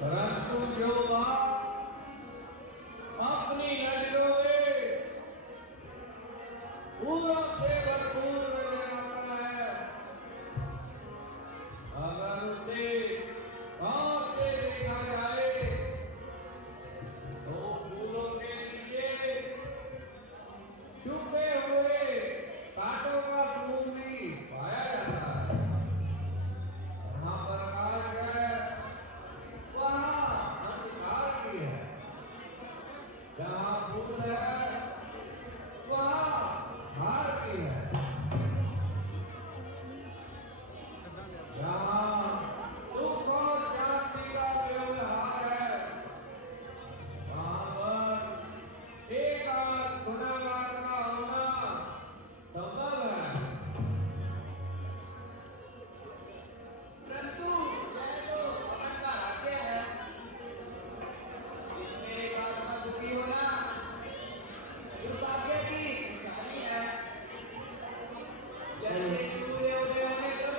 परंतु जो आप अपनी नजरों में पूरब से भरपूर नजर आता है, अगर उसे आँख से देखा जाए तो फूलों के नीचे छुपे हुए कांटों का समूह भी पाया जाता है। जहाँ प्रकाश है वहाँ अंधकार भी है, जहाँ फूल है वहाँ हार भी है, जहाँ सुख और शांति का व्यवहार है वहाँ पर एक आध गुनाहगार का होना संभव है। परंतु यह तो अमन का राज्य है, इसमें एक आत्मा दुखी होना दुर्भाग्य की निशानी है। जैसे सूर्य उदय होने पर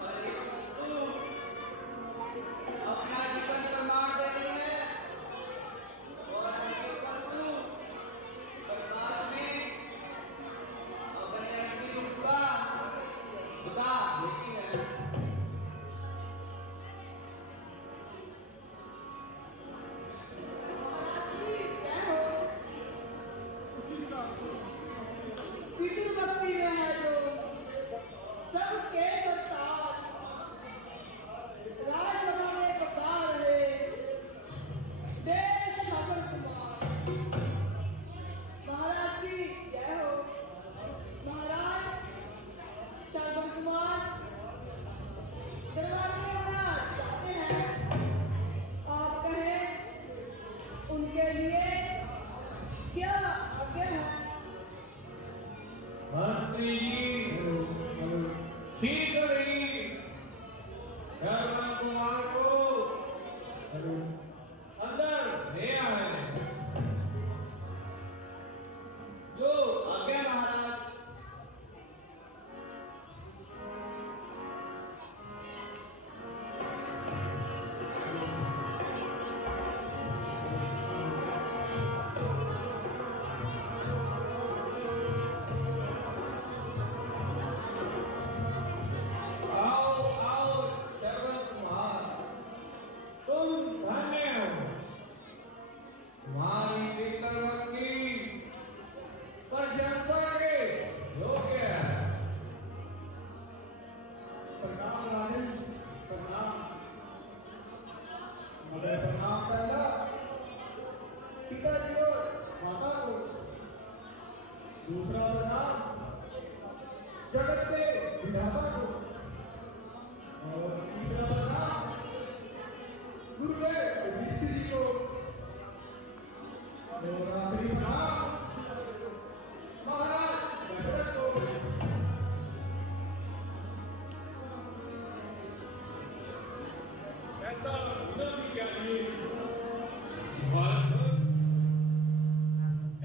हर एक वस्तु अपना जीवन प्रमाण देती है और हर एक वस्तु प्रकाश में अपने असली रूप का बता देती है। पितृ भक्ति में है जो सबके सत्तार, राज्यसभा में पधार रहे देश सागर कुमार। महाराज की जय हो। महाराज सागर कुमार दरबार में होना चाहते हैं, आप कहें उनके लिए क्या आज्ञा है? मंत्री जी ठीक रही श्रवण कुमार को अंदर ले आए। जो आज्ञा महाराज। आओ आओ श्रवण कुमार, तुम धन्य हो, तुम्हारी पितृभक्ति प्रशंसा के योग्य है। प्रणाम राजन, प्रणाम। मगर प्रणाम पहला पिताजी और माता को, दूसरा प्रणाम जगत के विधाता को, और तीसरा प्रणाम गुरुदेव वशिष्ठ जी को, और आखिरी प्रणाम महाराज दशरथ को। ऐसा नहीं चाहिए।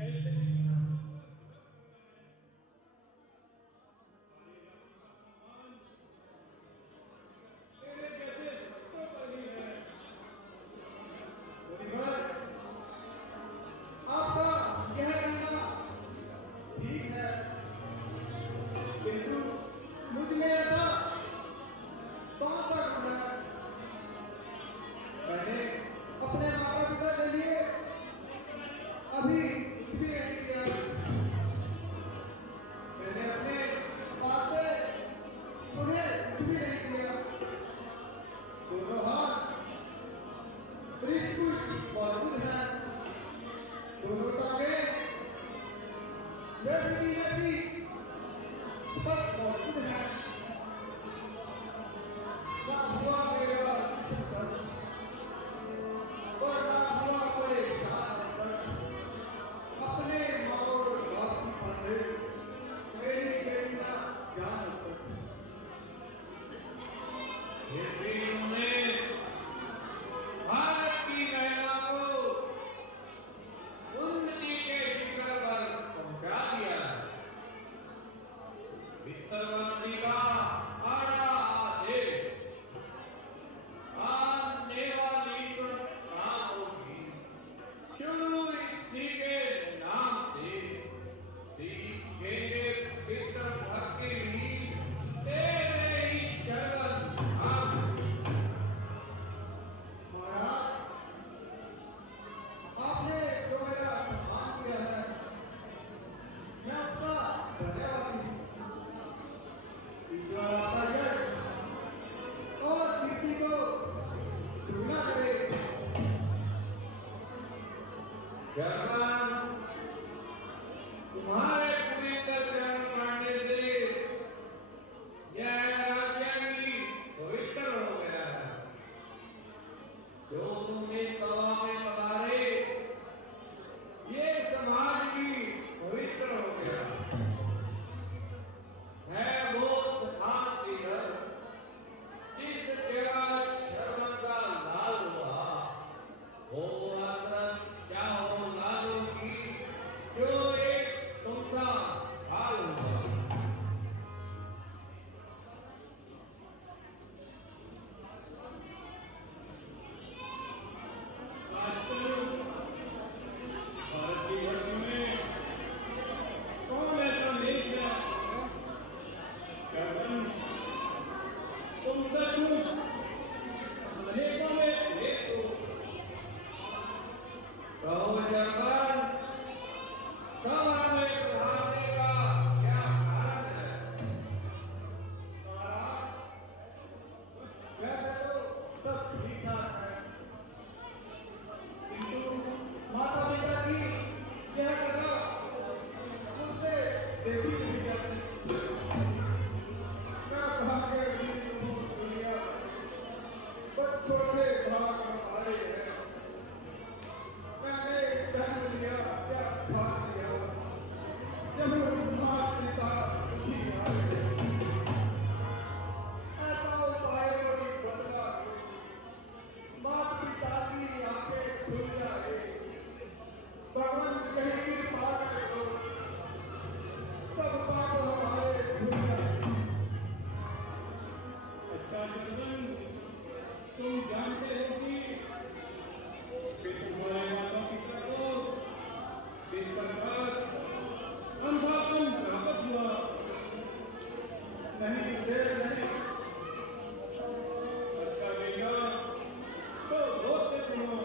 ऐसे मेरे जैसे भक्तों पर ही है। मुनिवर, आपका यह कहना ठीक है, किंतु मुझ में ऐसा कौन सा गुण है? मैंने अपने माता पिता के लिए अभी कुछ भी नहीं किया। मैंने अपने पास से उन्हें कुछ भी नहीं किया। दोनों हाथ हृष्ट पुष्ट मौजूद हैं, दोनों टांगें वैसी की वैसी स्पष्ट मौजूद हैं। ना हुआ मेरा शिक्षण और ना हुआ परेशान अंतर। जर्मन तुम्हारे पवित्र जन्म करने से यह राज्य भी पवित्र हो गया है। जो तुमने सभा में पधारे ये समाज भी पवित्र हो गया है। वो शांति घर जिस जगह शर्म का लाल हुआ वो असरत क्या हो लालों की जो एक तुमसा हाल हुआ। कहो जर्मन सभा में पधारने का क्या कारण है? महाराज, वैसे तो सब ठीक ठाक है, किंतु माता पिता की यह दशा मुझसे देखी नहीं जाती। मैं कहा के वीर हूँ दुनिया, बस थोड़े भाग हमारे हैं। मैंने जन्म लिया क्या भाग लिया, जब माता पिता दुखी आए। ऐसा उपाय कोई बदला दो, माता पिता की आंखें खुल जाए। भगवान कहीं कृपा कर दो, सब पाप हमारे भूल जाए। अच्छा जर्मन, तुम जानते हो कि तुम्हारे माता पिता को इस प्रकार अंधापन प्राप्त हुआ। नहीं गुरुदेव नहीं, अच्छा बेटा, तो रोते सुनो।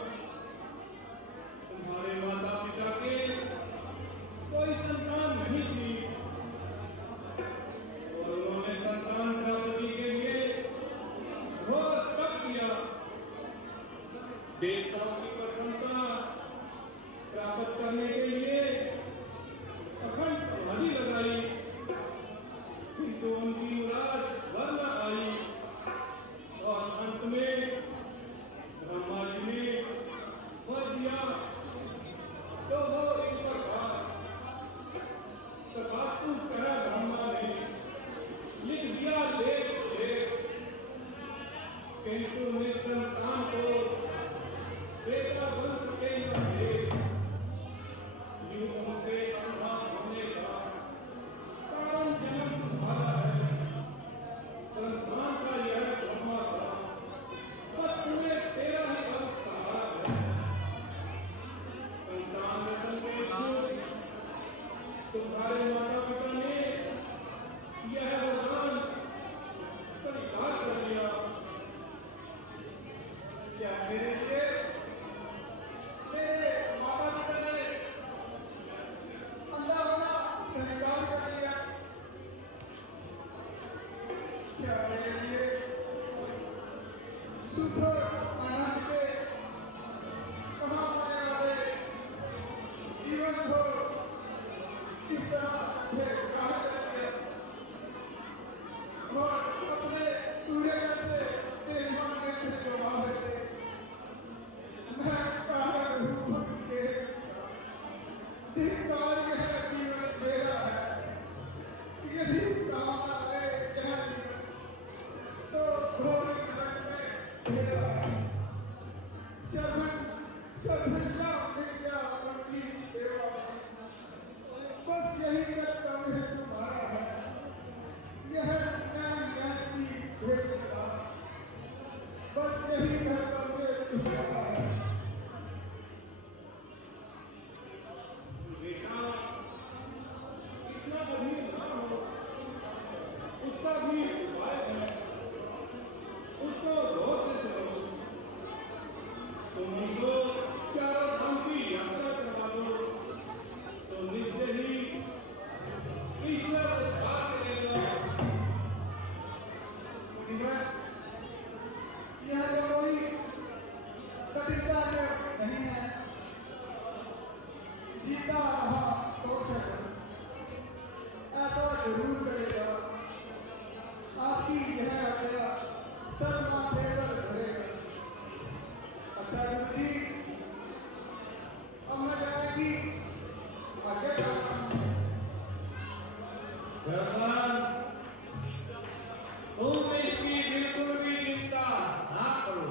तुम्हारे माता पिता के कोई संतान नहीं थी और उन्होंने संतान प्राप्ति के लिए घोर तप किया। देवताओं की प्रशंसा प्राप्त करने के लिए अखंड समाधि लगाई, किंतु उनकी मुराद वर न आई और अंत में ब्रह्मा जी ने वर दिया तो वो इस प्रकार तथास्तु कहा। ब्रह्मा ने लिख दिया देख देख, किंतु निसंतान को बेटा वंश के न थे। युगों के अंधा होने का कारण जन्म तुम्हारा है। संतान का यह ब्रह्मा था, बस तुम्हें तेरा ही वंश सहारा है। संतान में संतोष तुम्हारे माता पिता ने यह वरदान स्वीकार कर लिया। क्या मेरे लिए मेरे माता पिता ने अंधा होना स्वीकार कर लिया? क्या मेरे लिए शुद्ध अनाज के कहाँ आने वाले जीवन को किस तरह बेकार कर दिया और अपने सूर्य जैसे तेजमान नेत्र प्रवाह थे। मैं कारण हूँ के धिक्कार यह जीवन मेरा है। यदि कामना है यह जीवन तो घोर नरक में घेरा है। शरण शरणा विद्या पंडी सेवा, बस यही कर्तव्य तुम्हारा है। यह ज्ञान ज्ञान की भेंटता, बस यही कर्तव्य तुम्हारा है। बेटा, इतना गंभीर ना हो, उसका भी उपाय है। उसको रोक दो, तुम उनको चारों धाम की यात्रा करवा दो, तो निश्चय ही ईश्वर उद्धार करेगा। मुनिवर, यह जो कोई जीता रहा कौशल ऐसा जरूर करेगा, आपकी यह आज्ञा सर माथे पर धरेगा। अच्छा गुरु जी, अब मैं जाने की आज्ञा चाहता हूँ। भगवान, तुम इसकी बिल्कुल भी चिंता ना करो।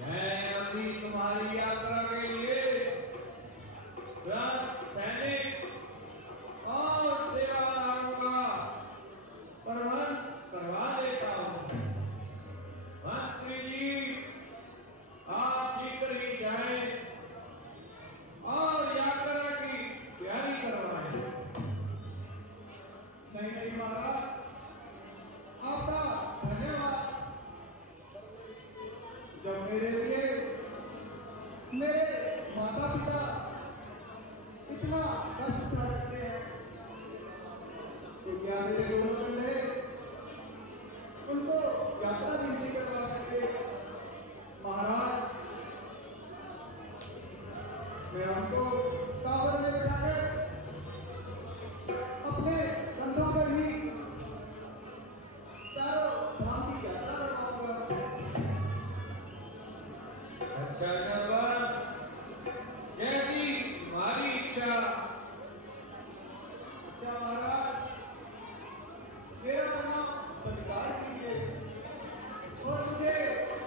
मैं अभी तुम्हारी यात्रा के लिए सैनिक और सेवादारों का प्रबंध करवा देता हूँ। मंत्री जी, आप शीघ्र ही जाएं और यात्रा की तैयारी करवाएं। नहीं नहीं महाराज, आपका धन्यवाद। जब मेरे लिए मेरे माता पिता इतना कष्ट उठा सकते हैं, तो क्या मेरे दोनों कंधे उनको यात्रा भी नहीं करवा सकते? महाराज, मैं उनको कांवर में बिठाकर अपने कंधों पर ही चारों धाम की यात्रा करवाऊंगा। अच्छा नरवर, जैसी तुम्हारी इच्छा। अच्छा महाराज, मेरा नाम स्वीकार कीजिए और मुझे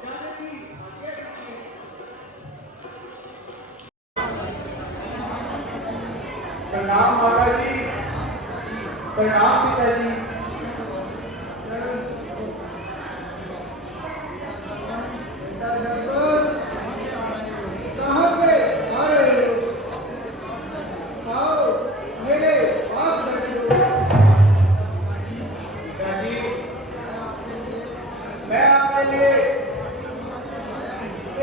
जाने की आज्ञा दीजिए। प्रणाम माता जी, प्रणाम पिताजी। कहाँ से आ रहे हो? आओ मेरे पास बैठो। पिताजी, मैं आपके लिए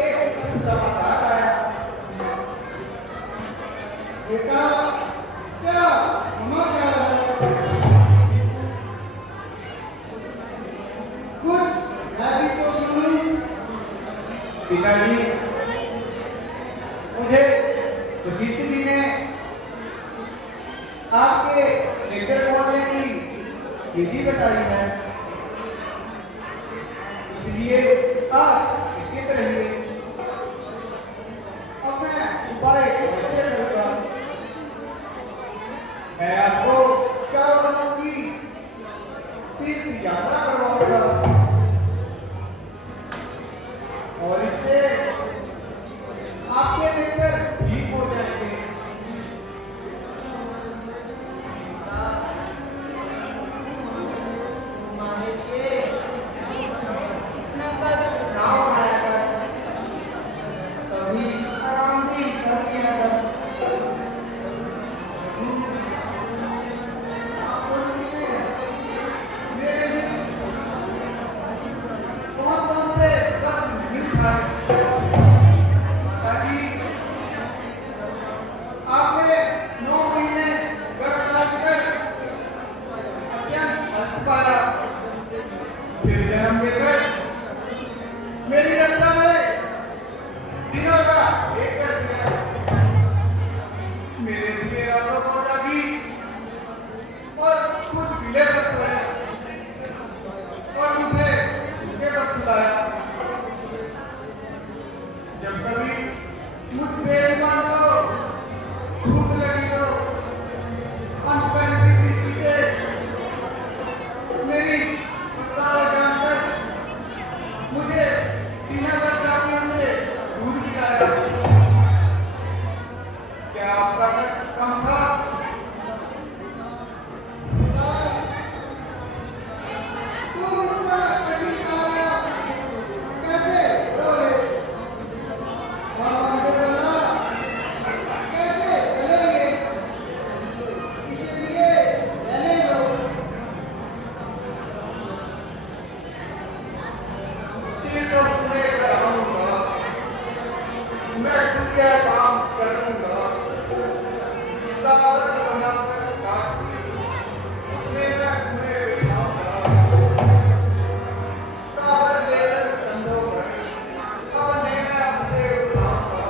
एक समाचार लाया। बेटा, क्या समाचार है? कुछ मैं भी तो सुनूं। पिताजी, मुझे वशिष्ठ जी ने आपके लेकर पहुंचने की विधि बताई है, इसलिए आप इसके रहिए। अब मैं उपाय कैसे करूंगा? मैं आपको चारों धाम की तीर्थ यात्रा करवाऊंगा और इससे आपके नेत्र ठीक हो जाएंगे। हमारे लिए इतना कष्ट ना उठाया कर, कभी आराम से कर लिया कर। कौन-कौन से कष्ट नहीं उठाए? माताजी, आपने 9 महीने गर्भधारण कर अत्यंत कष्ट पाया, फिर जन्म लेकर मेरी रक्षा में दिनों रात एक कर दिया। मेरे लिए रातों को जागी और कुछ पीले पर सोया और मुझे उसके पर सुलाया। जब कभी मुझ बेईमान को भूख लगी तो अंतकरण की दृष्टि से मेरी प्रताप जानकर मुझे सीना पर चाबियों से दूर गिराया। क्या आपका कष्ट कम था? मैं दुनिया काम करूंगा, दावत बनाकर काट उसमें मैं तुम्हें बिठाऊंगा, दावत लेकर कंधों पर अपने मैं उसे उठाऊंगा।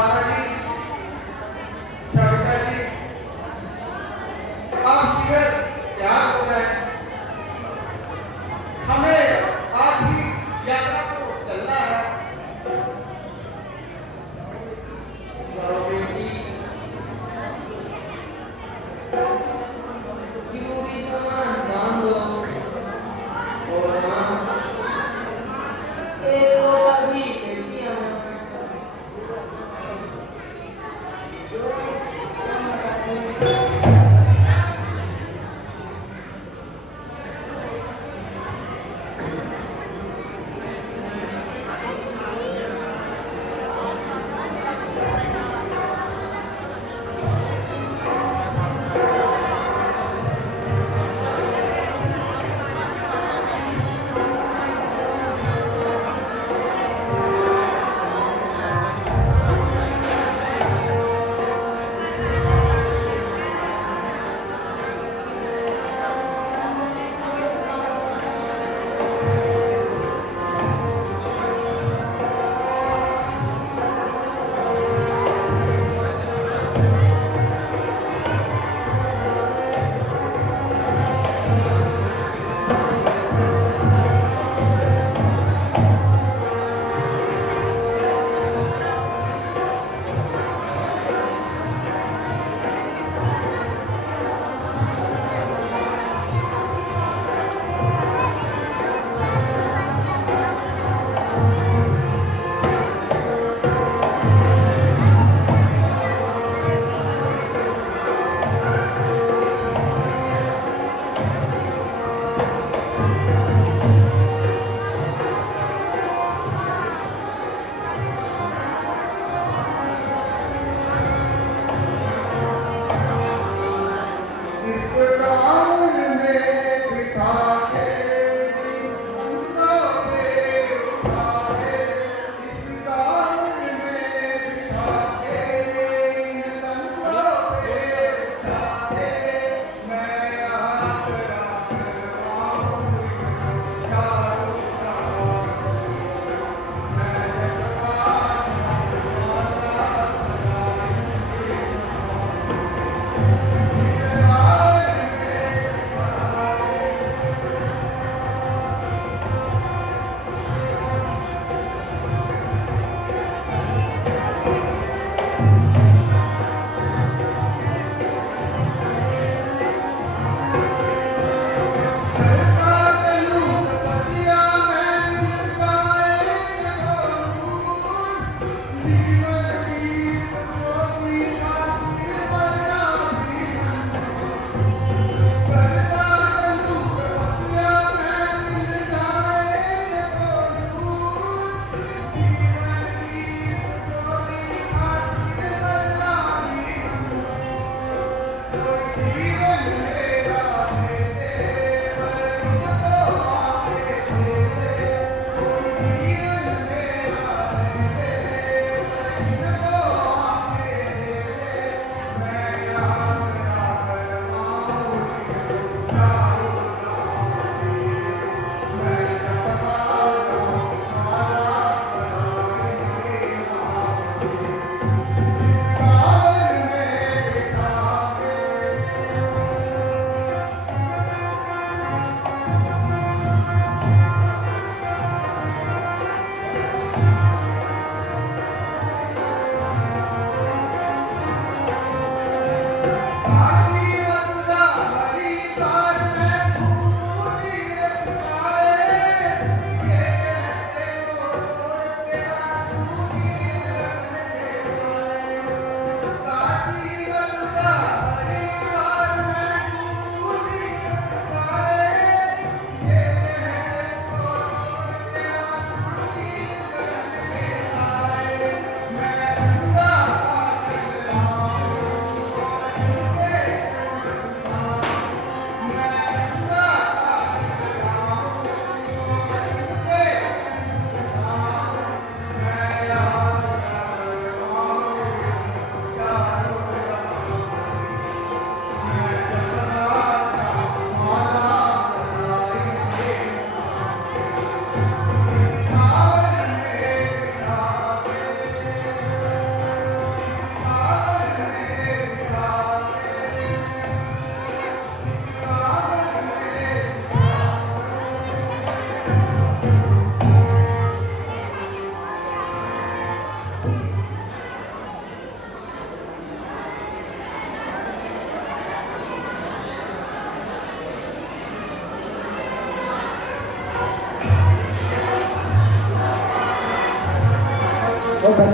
माता जी, सविता जी, अब शीघ्र तैयार हो गए। हमें आज ही यात्रा को चलना है। जाओ बेटी, जरूरी सामान बांध दो और हाँ, एक और भी कहती हूँ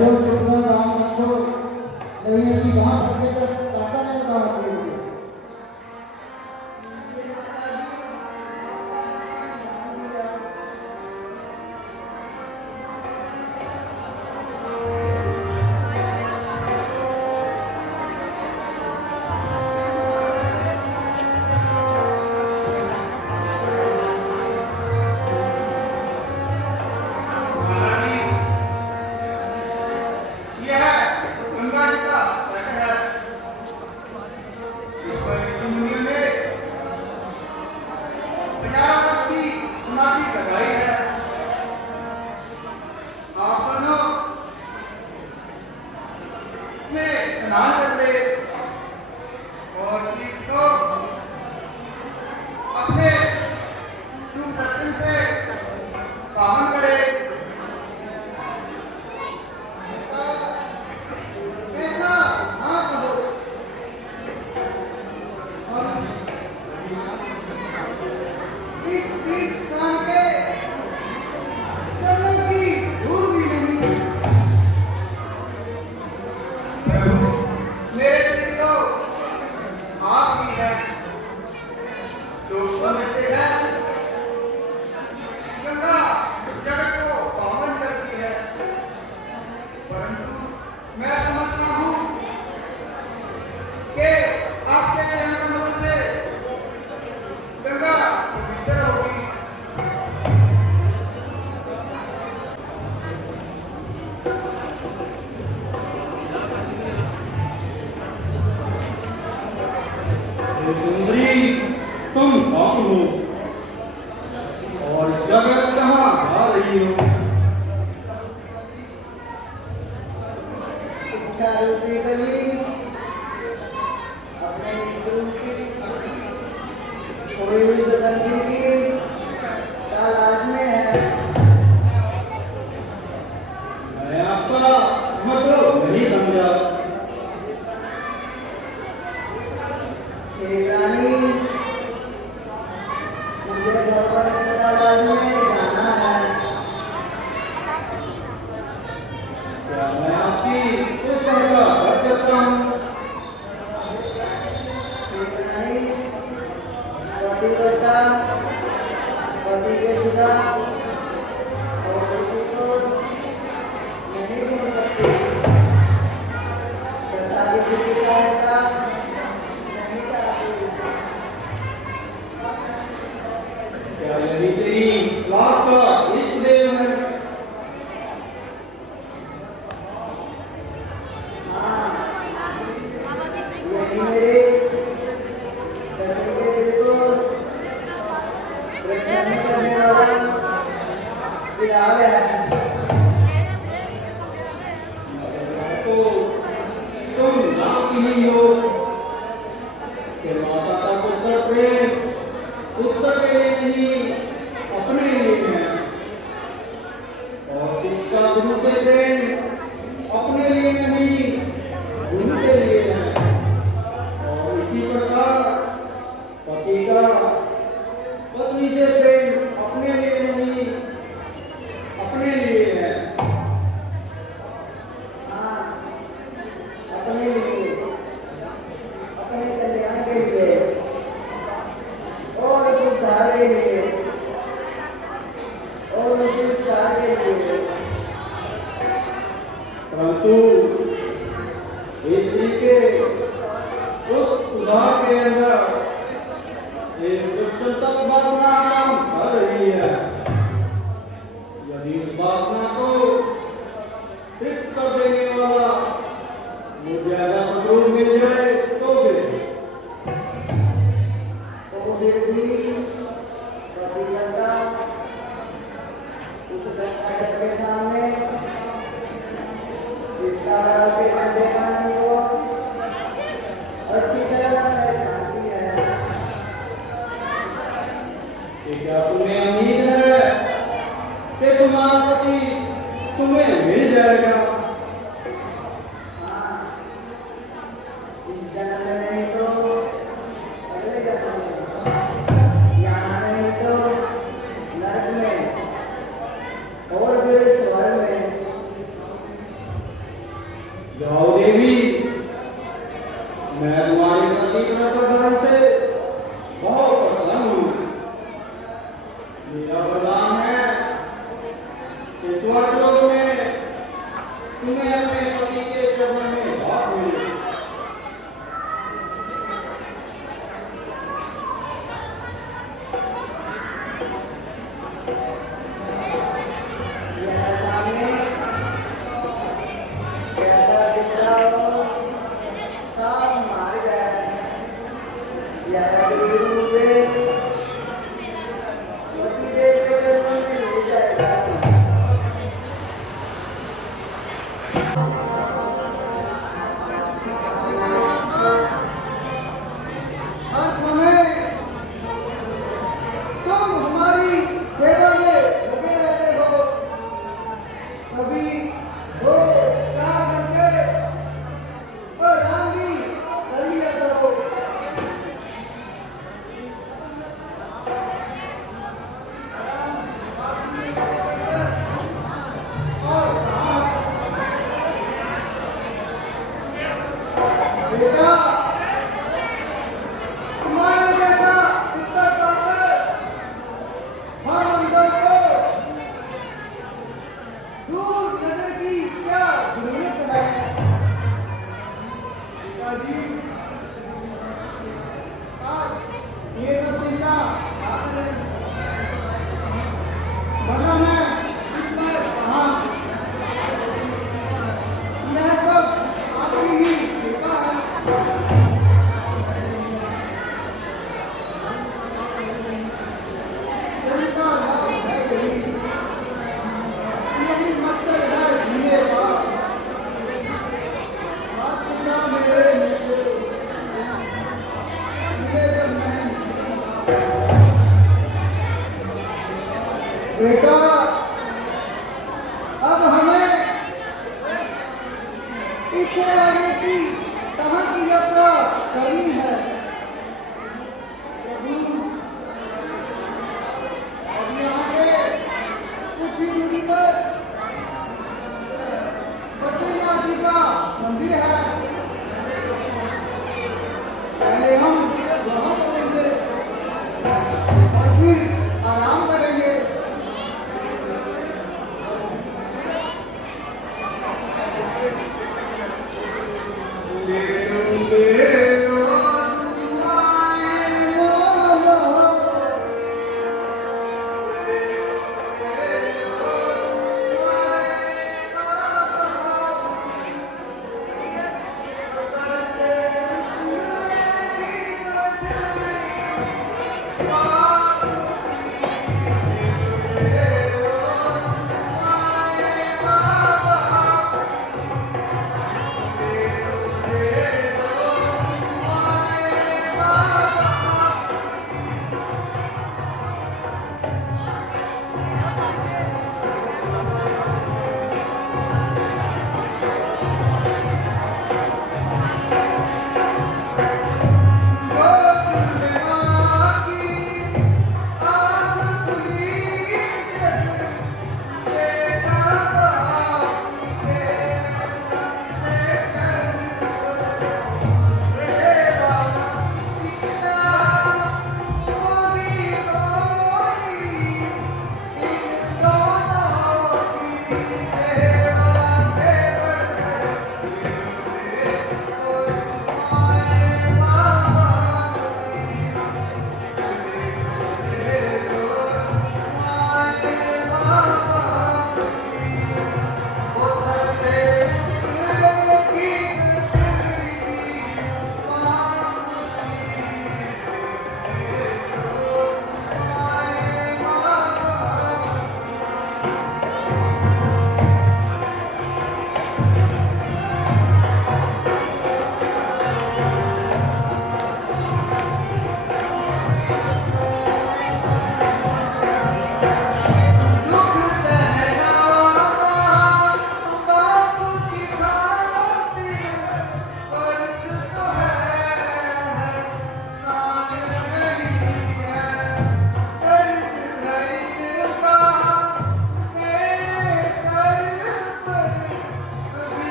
जाओ चुप रहो काम मत छो नहीं ऐसी कहाँ करके तक काटा नहीं कहा आपके लिए सुंदरी तुम कौन हो और इस जगह कहाँ जा रही हो? इच्छा रूपी गली अपने मित्रों की खोई हुई गंदी की तलाश में है। मैं आपका मतलब नहीं समझा। रानी मुझे भगवान के तलाश में जाना है। क्या मैं आपकी उस सहायता कर सकता हूँ? रानी पतिव्रता पति के सिवा और किसी को नहीं ढूंढ सकती। तथा किसी की सहायता नहीं चाहती। क्या यही तेरी लाश का इष्ट देव है? यही मेरे दर्शन के दिल को प्रसन्न करने वाला चिराग है। तो तुम जानती नहीं हो कि माता का पुत्र प्रेम पुत्र के लिए नहीं अपने लिए है और उसका गुरु से प्रेम अपने लिए नहीं गुरु के लिए है। और इसी प्रकार पति का पत्नी से प्रेम अपने लिए नहीं अपने लिए है। हाँ, अपने लिए, अपने कल्याण के लिए और उस उद्धार के लिए और उस उद्धार के लिए। परंतु स्त्री के उस उद्धार के अंदर एक सूक्ष्मतम वासना काम कर रही है। यदि उस वासना को तृप्त कर देने वाला मुझे ज्यादा शत्रु मिल जाए तो फिर भी पतिव्रता उस घटक के सामने जिसका के कंधे का नहीं हो अच्छी तरह जानती है। कि क्या तुम्हें उम्मीद है कि तुम्हारा पति तुम्हें मिल जाएगा? हाँ, इस जन्म में नहीं तो अगले जन्म में, यहाँ नहीं तो नरक में और फिर स्वर्ग में। जाओ देवी, मैं तुम्हारे पति धर्म से बहुत प्रसन्न हूँ। मेरा वरदान है कि स्वर्गलोक में तुम्हें अपने पति के चरणों में भाग मिले। बेटा, अब हमें इससे आगे की कहाँ की यात्रा करनी है? प्रभु, अब यहाँ से कुछ ही दूरी पर बद्रीनाथ जी का मंदिर है। पहले हम वहाँ करेंगे और फिर आराम करेंगे। Yeah.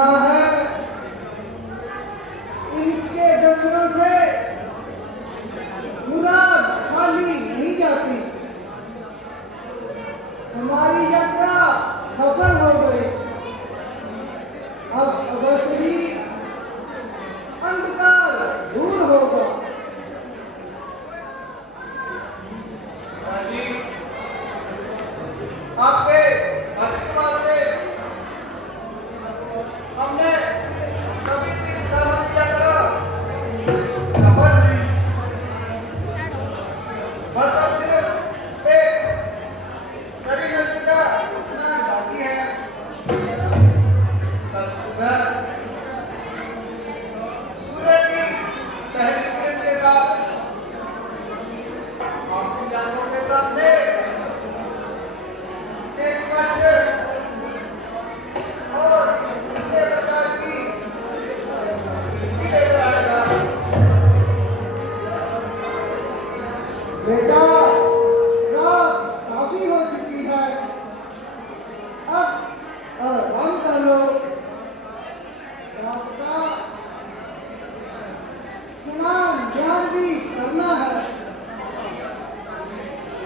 सुना है इनके दर्शनों से मुराद खाली नहीं जाती। हमारी यात्रा सफल हो गई। अब अवश्य ही अंधकार दूर होगा। जी, आपके आशीर्वाद से हमने सभी तीर्थ स्थानों की यात्रा सफल हुई। बस अब सिर्फ एक शरीर नदी का स्नान बाकी है। कल सुबह सूर्य की पहली किरण के साथ आपकी आंखों के सामने एक स्वच्छ और नीले प्रकाश की दृष्टि लेकर आएगा। बेटा, रात काफी हो चुकी है। अब आराम कर लो। रात का स्नान ध्यान भी करना है।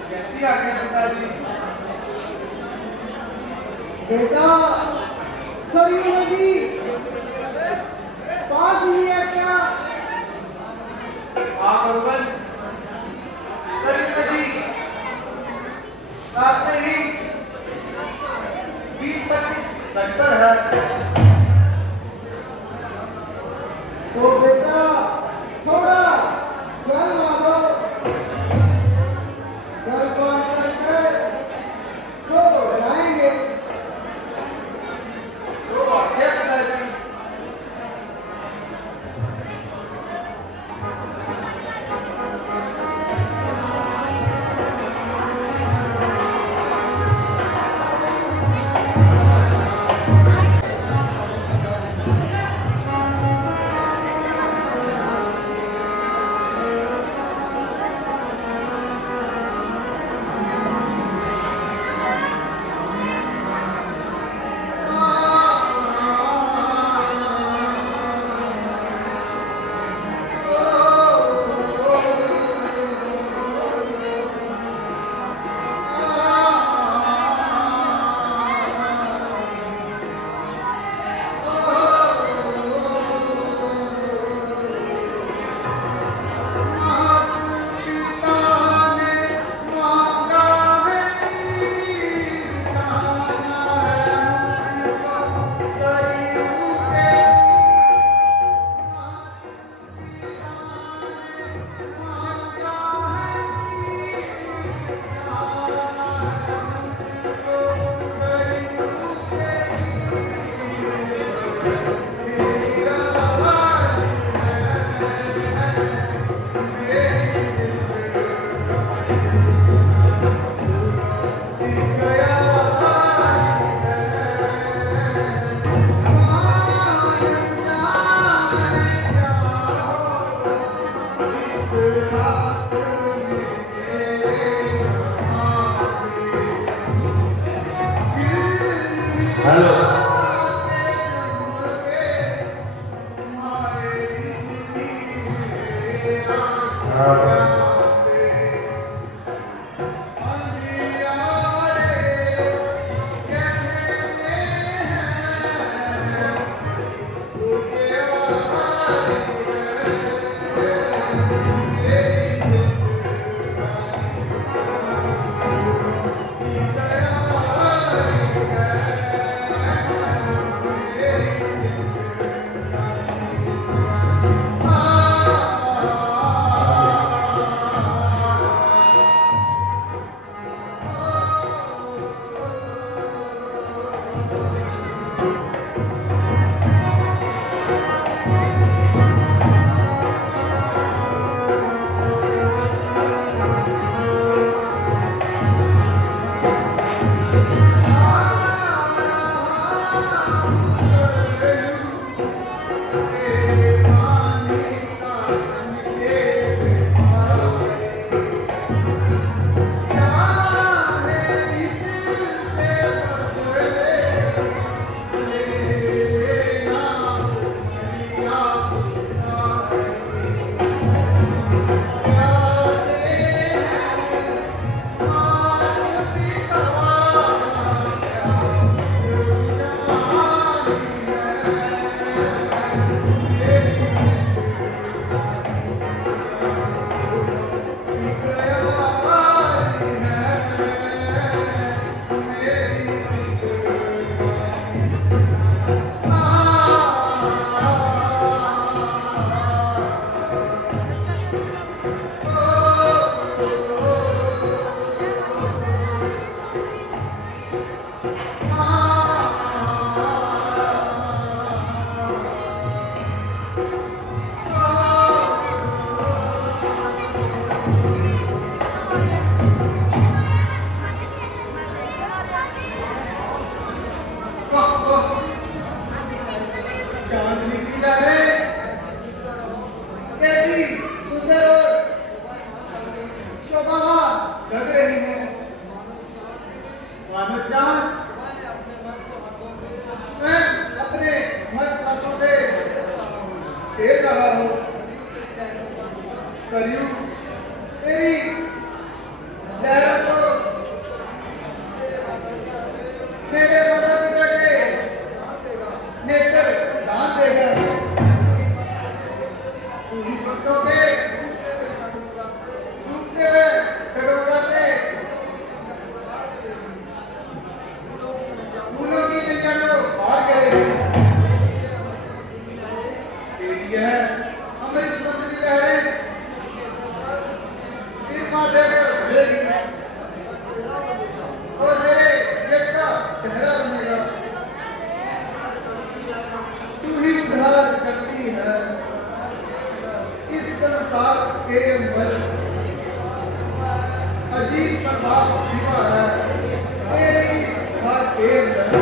कैसी आज्ञा पिताजी? बेटा, सरयू नदी पास ही है क्या? हाँ गुरुवन, सरयू नदी साथ में ही 20-25 घंटर है। तो बेटा थोड़ा जल ला दो। जल पान करके सो जाएंगे। तो आज्ञा पिताजी। तेरी लहर को मेरे माता पिता के नेत्र दान देगा। तू ही भक्तों के सूखते हुए डगमगाते फूलों की नैया को पार करेगा। तेरी यह अमृत मंत्री लहरें सिर माथे पर उड़ेगी और मेरे यश का चेहरा बनेगा। तू ही उद्धार करती है इस संसार के अंदर। अजीब प्रभाव छिपा है तेरे इस घर के अंदर।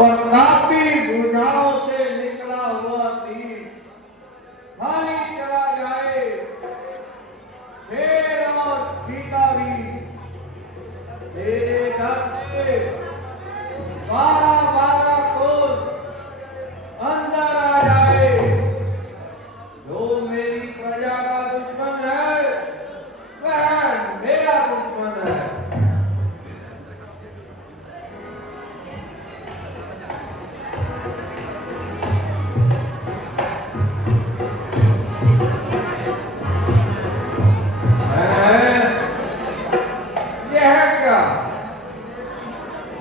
प्रतापी भुजाओं से निकला हुआ तीर खाली चला जाए। शेर और चीता भी तेरे घर से 12-12 कोस अंदर आ जाए। जो मेरी प्रजा का दुश्मन है वह मेरा दुश्मन है।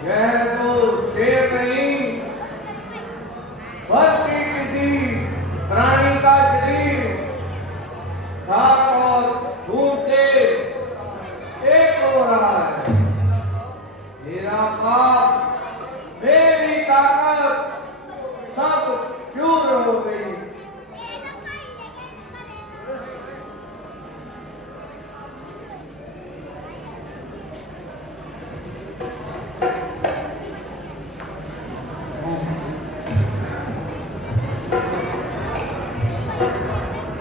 यह तो शेर नहीं बल्कि किसी प्राणी का शरीर खाक और धूप से एक हो रहा है। मेरा पाप मेरी ताकत सब चूर हो गई।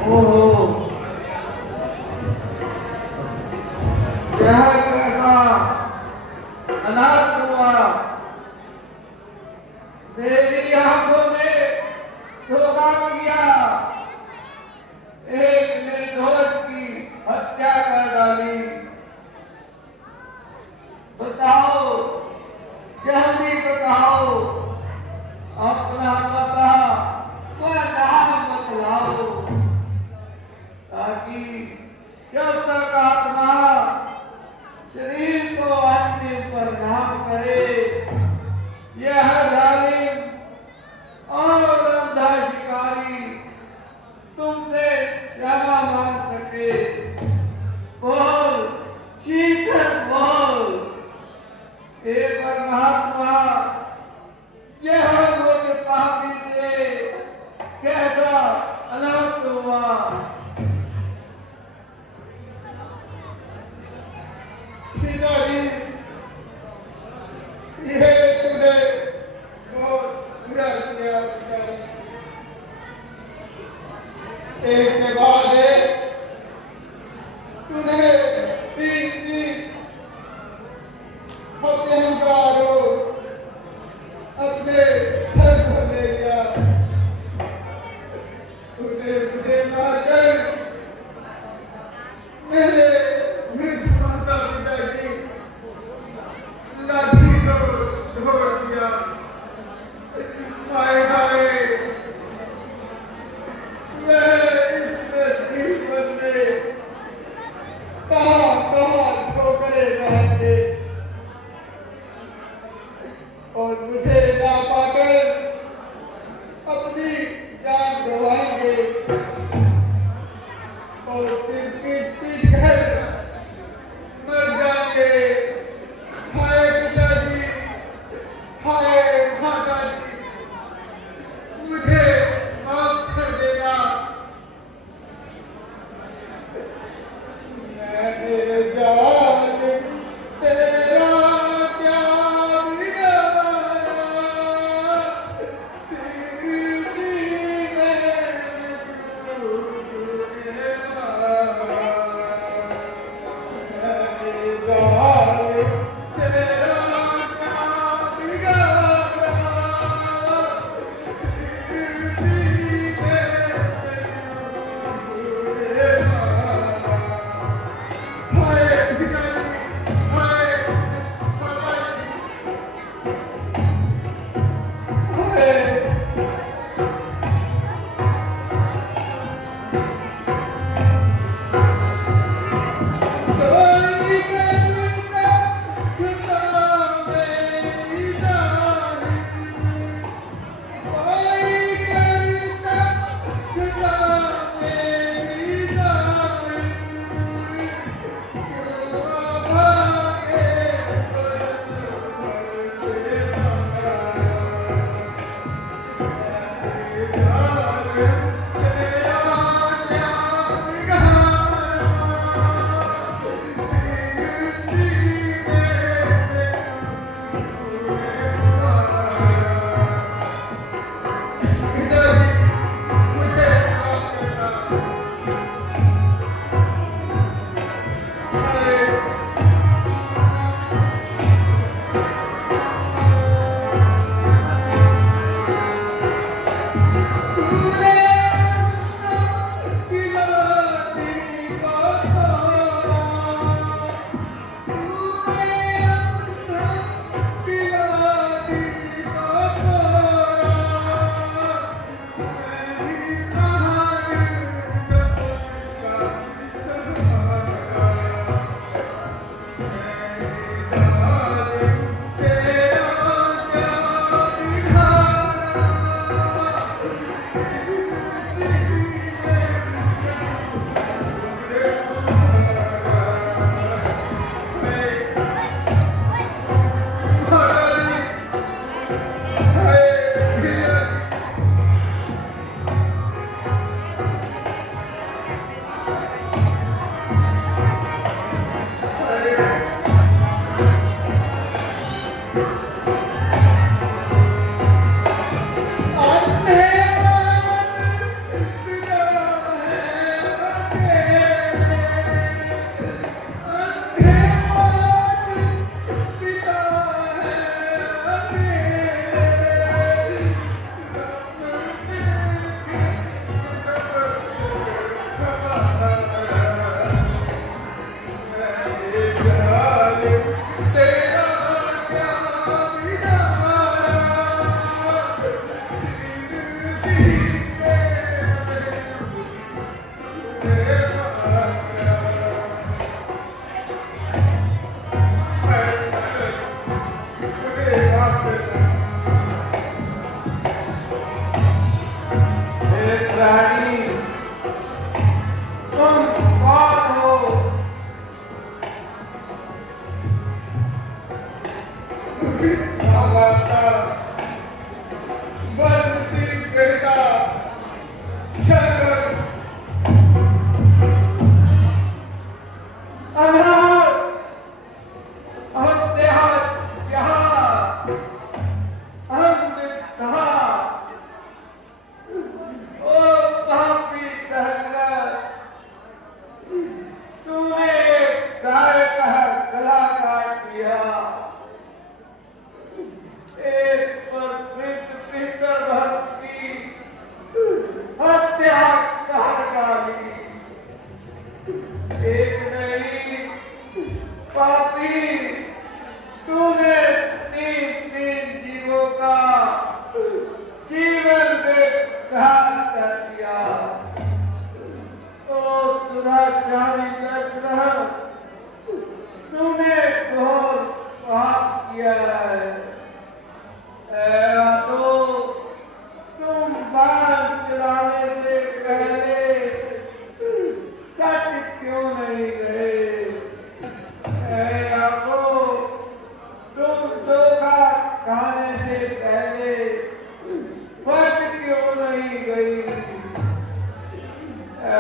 ओहो, यह कैसा अनाथ हुआ। मेरी आंखों में धोखा किया। एक निर्दोष की हत्या कर डाली। बताओ, जल्दी बताओ, अपना पता व नाम बतलाओ, ताकि जब तक आत्मा शरीर को अंतिम प्रणाम करे यह जालिम और अंधा शिकारी तुमसे क्षमा मांग सके। बोल, शीघ्र बोल, हे परमात्मा, यह मुझ पापी से कैसा अनर्थ हुआ। पिताजी, ये तूने बहुत बुरा किया पिताजी। एक के बाद एक तूने तीन हत्याओं का आरोप अपने सर पर ले लिया। उन्हें मुझे मारकर मेरे वृद्ध माता पिताजी लाठी को तोड़ दिया। माए गाए मैं इसमें जीवन में कहाँ ठोकरे खाएंगे और मुझे ना पाकर अपनी जान गंवाएंगे और सिर पीट पीट कर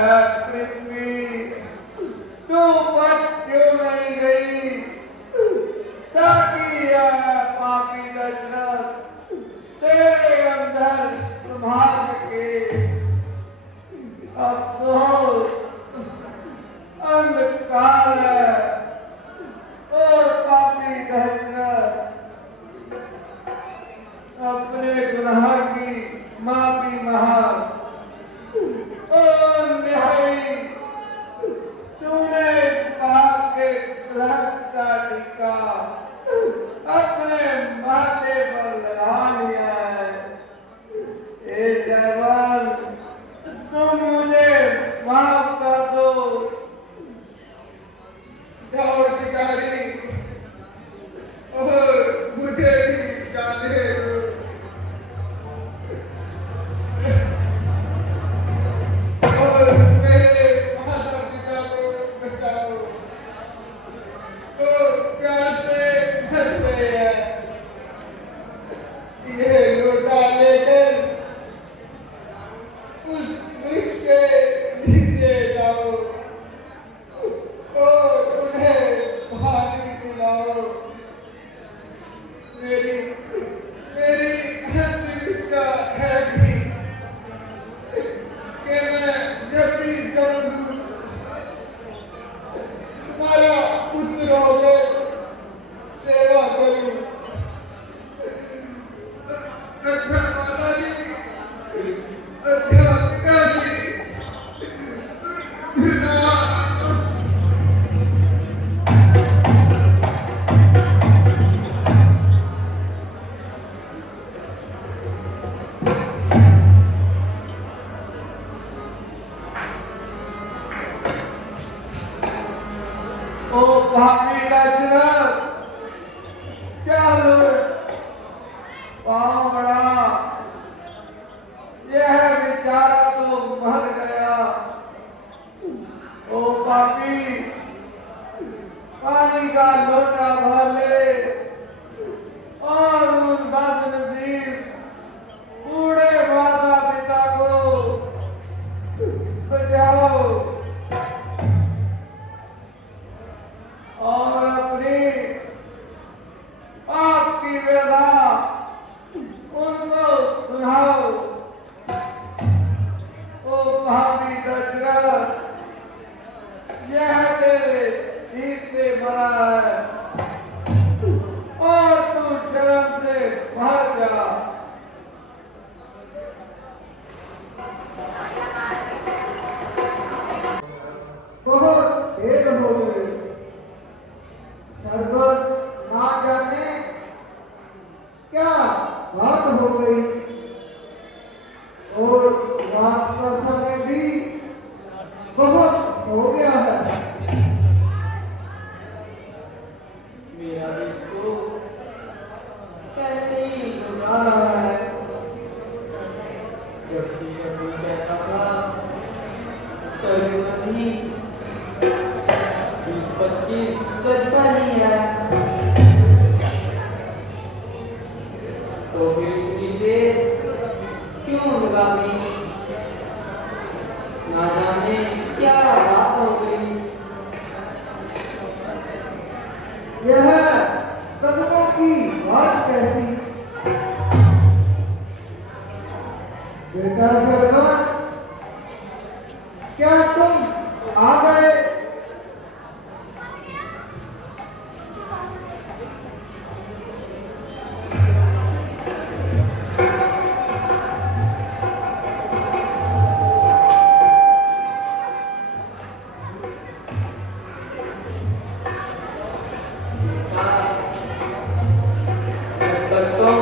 पृथ्वी तू बच क्यों नहीं गई ताकि यह पापी दशरथ तेरे अंदर संभाल सके। अफसोस अंधकार है और पापी दशरथ अपने गुनाह की माफी मांग और निहाई तूने पाप के कलंक का टीका अपने माथे पर लगा लिया है। हे जयवान तुम मुझे माफ कर दो। जाओ शिकारी और मुझे भी जाने दो। और मेरे माता पिता को बचाओ, वो प्यास से मर गए हैं। ये लोटा लेकर उस वृक्ष के नीचे जाओ और उन्हें पानी पिलाओ। मेरी मेरी अंतिम इच्छा है कि मैं जब भी जन्म लूं तुम्हारा पुत्र होकर सेवा करूं। अच्छा माता जी, अच्छा पिताजी, ओ पापी दशरथ क्या हुआ? पाँव बड़ा यह बेचारा तो मर गया। ओ पापी पानी का लोटा भर ले और उन बदनसीब बूढ़े माता पिता को बचाओ और अपनी आपकी वेदना उनको सुनाओ। ओ भाभी दशरथ यह तेरे जीत से बड़ा है और तू शर्म से भर जा। बहुत देर हो गई। शरबत ना जाने क्या बात हो गई और रात का समय भी बहुत हो गया है। मेरा दिल तो कहते ही घबरा रहा है। जब भी कभी कहता था नहीं 20-25 बचता नहीं है तो फिर इतनी देर क्यों लगा दी? ना जाने क्या बात हो गई। यह कदमों की बात कैसी? बेटा भगवान क्या तुम आ गए? जब तक तुम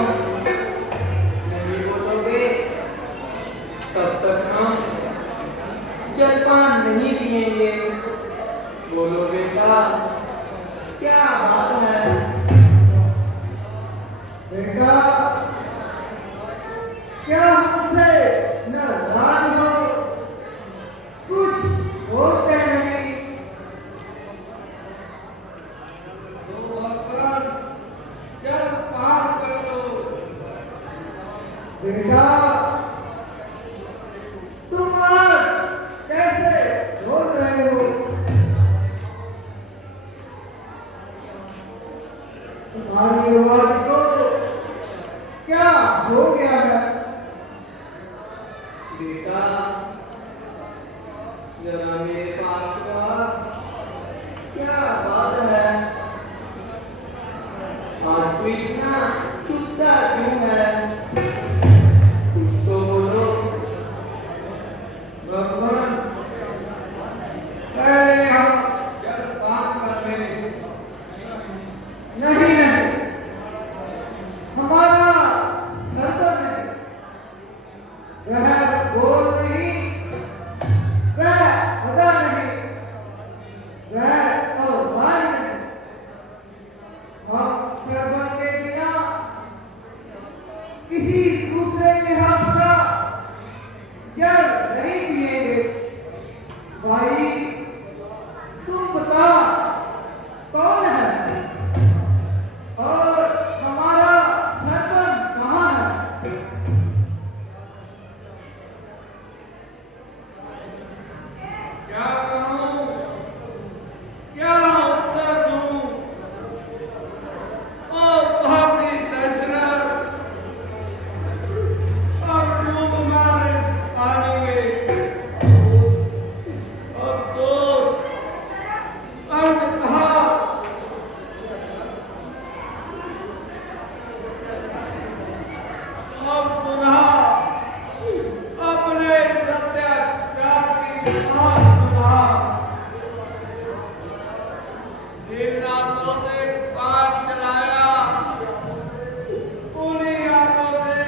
नहीं बोलोगे तब तक हम जलपान नहीं पिएंगे। बोलो बेटा क्या बात है? बेटा क्या हमसे नाराज हो? कुछ बोलते नहीं। तो अगर जब काम करो बेटा तुम आज कैसे जरा मेरे पास तो आ। क्या बात है? आज तू इतना चुपचा क्यों है? कुछ तो बोलो। भगवान पहले हम जब काम कर रहे नहीं हमारा धर्म नहीं वह बोल नहीं वह खुदा नहीं वह भगवान नहीं हम प्रभु के बिना किसी दूसरे के हाथ का जल नहीं पिएंगे भाई तुम बता कौन है और हमारा धर्म कहाँ है क्या कहूँ, क्या उत्तर दूँ? ओ भाभी दशरथ, अब डूब मारे पानी में। अब तो अंत कहा। अब सुना अपने सत्याचार की कहानी सुना। जिन रातों से काम चलाया उन्हीं रातों से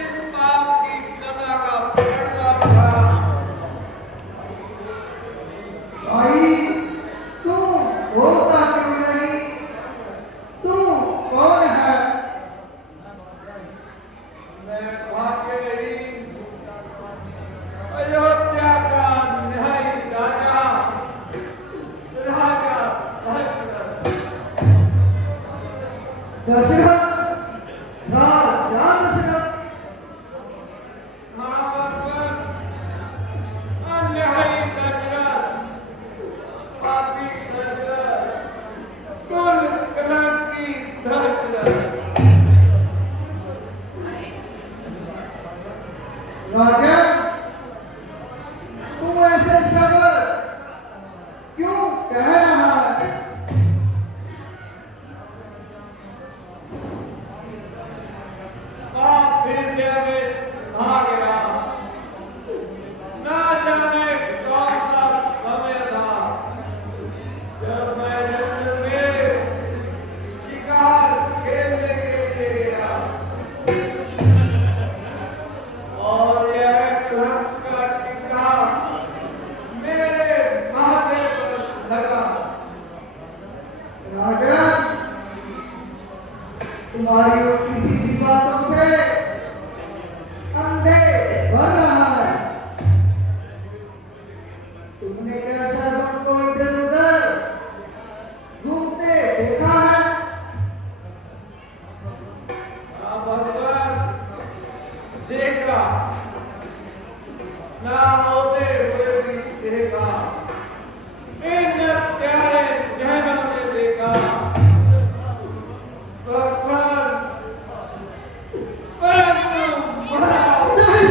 इस पाप की सजा का पर्दा उठा। भाई तू बोलता क्यों नहीं तू कौन है मैं भाग्य नहीं, अयोध्या का न्यायी राजा, राजा दशरथ। दशरथ राजा दशरथ हाँ भगवान, अन्यायी दशरथ, पापी दशरथ, कुल कलंकी दशरथ। राजा तू ऐसे शब्द क्यों कह रहा है पाप फिर में आ गया। ना जाने कौन सा समय था जब मैं जंगल में शिकार खेलने के लिए गया और यह कलंक का टीका मेरे माथे पर लगा। राजा तुम्हारी उल्टी सीधी बातों से अंधे भर रहा है तुमने क्या शर्मन को इधर उधर घूमते देखा है हाँ भगवान, देखा, ना होते हुए भी देखा, इन प्यारे जहनों ने देखा। भगवान, परंतु बड़ा नहीं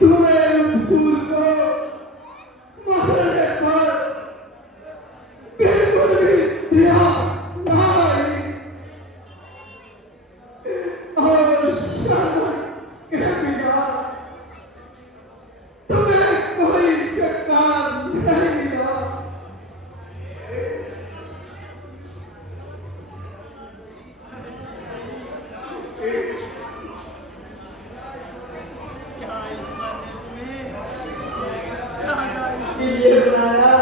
तुम्हें उस फूल को मरने पर बिल्कुल भी ध्यान ना आई और शर्म के बिना तुम्हें कोई चट्टान नहीं मिला। ये बनाया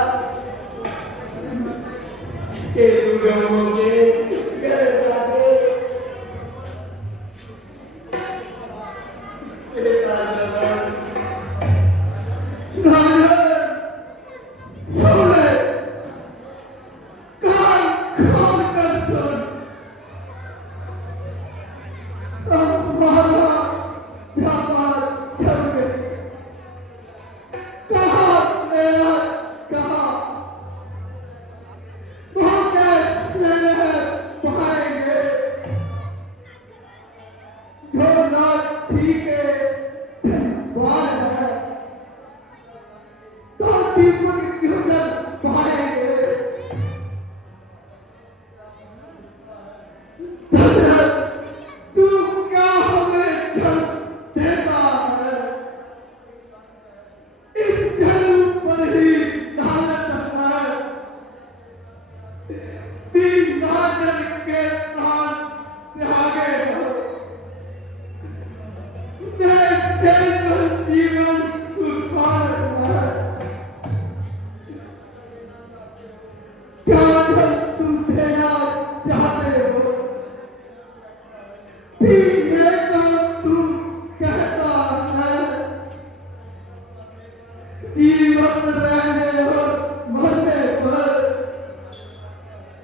के दुगमों के घर जाके राजन सुन ले, कान खोल कर सुन, हमारा व्यापार चल गई। कहा मेरा कहा वो कैसे पाएंगे जो लाठी के बाल है तो दीपक क्यों न पाएंगे। दशरथ तू क्या हमें जल देता है, इस जल पर ही लालच है। बिना जल के प्राण त्यागे हो, जल जीवन कुर्बान है। क्या जल तुम देना चाहते हो, पीने को तुम कहता है। जीवन रहने और मरने पर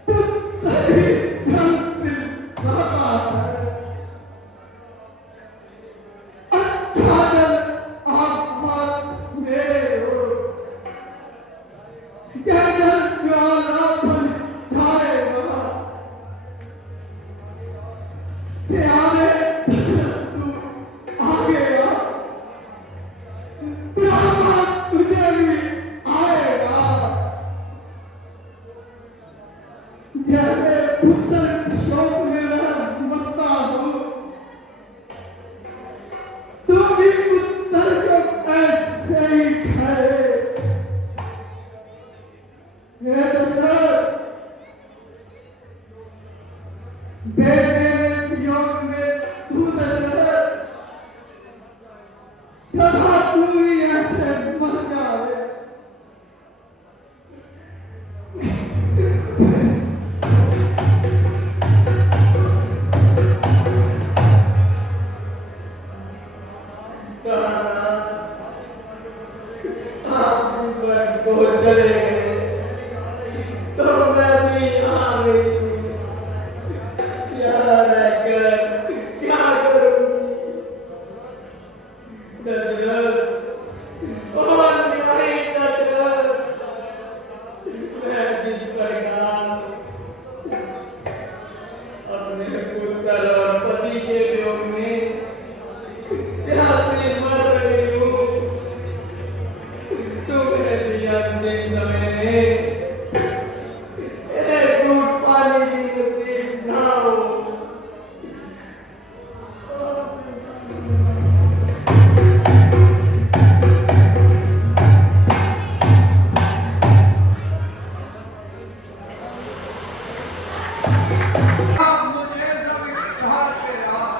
तुम नहीं जल पिलाता है। अच्छा जल आप हाथ मेरे हो, यह जल ज्वाला बन जाएगा। त्यागे दशरथ तू आगे आ, ब्रह्मा तुझे भी आएगा। जैसे पुत्र शोक में मैं मरता हूँ, तू भी पुत्र को ऐसे ही ठहरे। ये दशरथ बेटे में वियोग में तू दशरथ सदा तू भी ऐसे मर जाए। आप ऊपर को चले तो मैं भी आ गई। क्या रहकर क्या करूंगी दशरथ, और नहीं दशरथ, मैं किस प्रकार अपने पुत्र और पति के वियोग में प्यासी मर रही हूँ। तुम्हें भी अंतिम समय में एक घूंट पानी की नसीब ना हो। आप मुझे जब इस हाल पे रहा